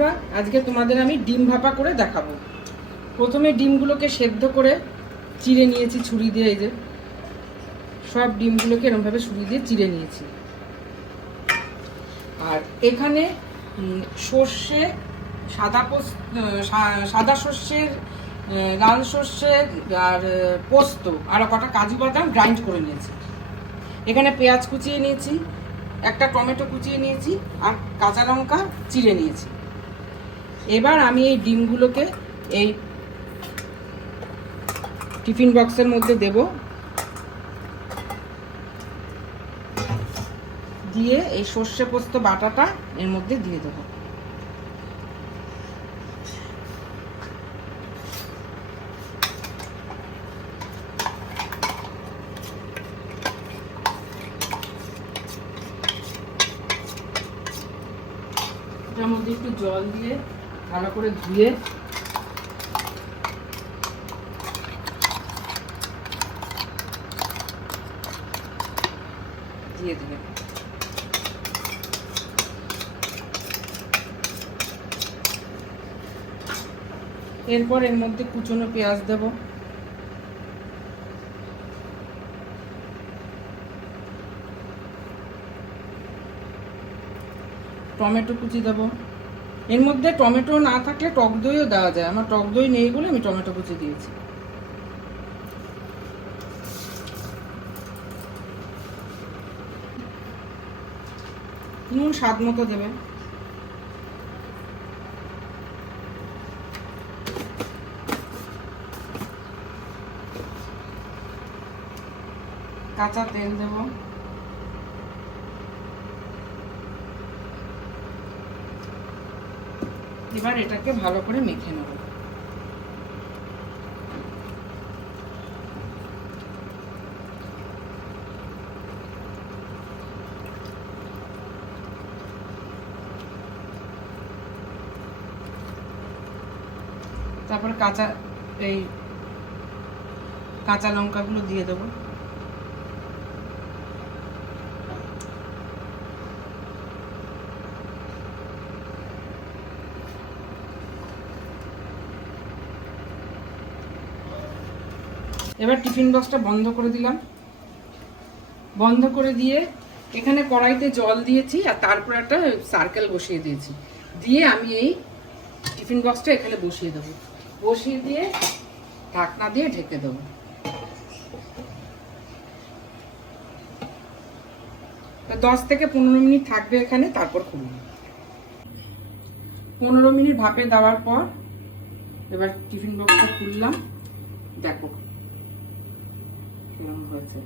বন্ধুরা, আজকে তোমাদের আমি ডিম ভাপা করে দেখাবো। প্রথমে ডিমগুলোকে সেদ্ধ করে চিড়ে নিয়েছি ছুরি দিয়ে। এই যে সব ডিমগুলোকে এরকমভাবে ছুরি দিয়ে চিড়ে নিয়েছি। আর এখানে সর্ষে, সাদা সর্ষের, লাল সর্ষের আর পোস্ত আর কটা কাজু বাদাম গ্রাইন্ড করে নিয়েছি। এখানে পেঁয়াজ কুচিয়ে নিয়েছি, একটা টমেটো কুচিয়ে নিয়েছি আর কাঁচা লঙ্কা চিড়ে নিয়েছি। এবার আমি এই ডিমগুলোকে এই টিফিন বক্সের মধ্যে দেব, দিয়ে এই সর্ষে পোস্ত বাটাটা এর মধ্যে দিয়ে দেবো। এটার মধ্যে একটু জল দিয়ে ভালো করে ধুয়ে দিয়ে দেবেন। এরপর এর মধ্যে কুচনো পেঁয়াজ দেব, টমেটো কুচি দেব। এর মধ্যে টমেটো না থাকলে টক দইও দেওয়া যায়, আমার টক দই নেই বলে আমি টমেটো কুচি দিয়েছি। নুন স্বাদ মতো দেবে। কাঁচা তেল দেব। এবার এটাকে ভালো করে মেখে নেব। তারপর কাঁচা লঙ্কাগুলো দিয়ে দেবো। এবার টিফিন বক্সটা বন্ধ করে দিলাম। বন্ধ করে দিয়ে এখানে কড়াইতে জল দিয়েছি আর তারপর একটা সার্কেল বসিয়ে দিয়েছি। দিয়ে আমি এই টিফিন বক্সটা এখানে বসিয়ে দেবো। বসিয়ে দিয়ে ঢাকনা দিয়ে ঢেকে দেবো। 10 থেকে 15 মিনিট থাকবে এখানে, তারপর খুলব। 15 মিনিট ভাপে দেওয়ার পর এবার টিফিন বক্সটা খুললাম। দেখো কেমন হয়েছে।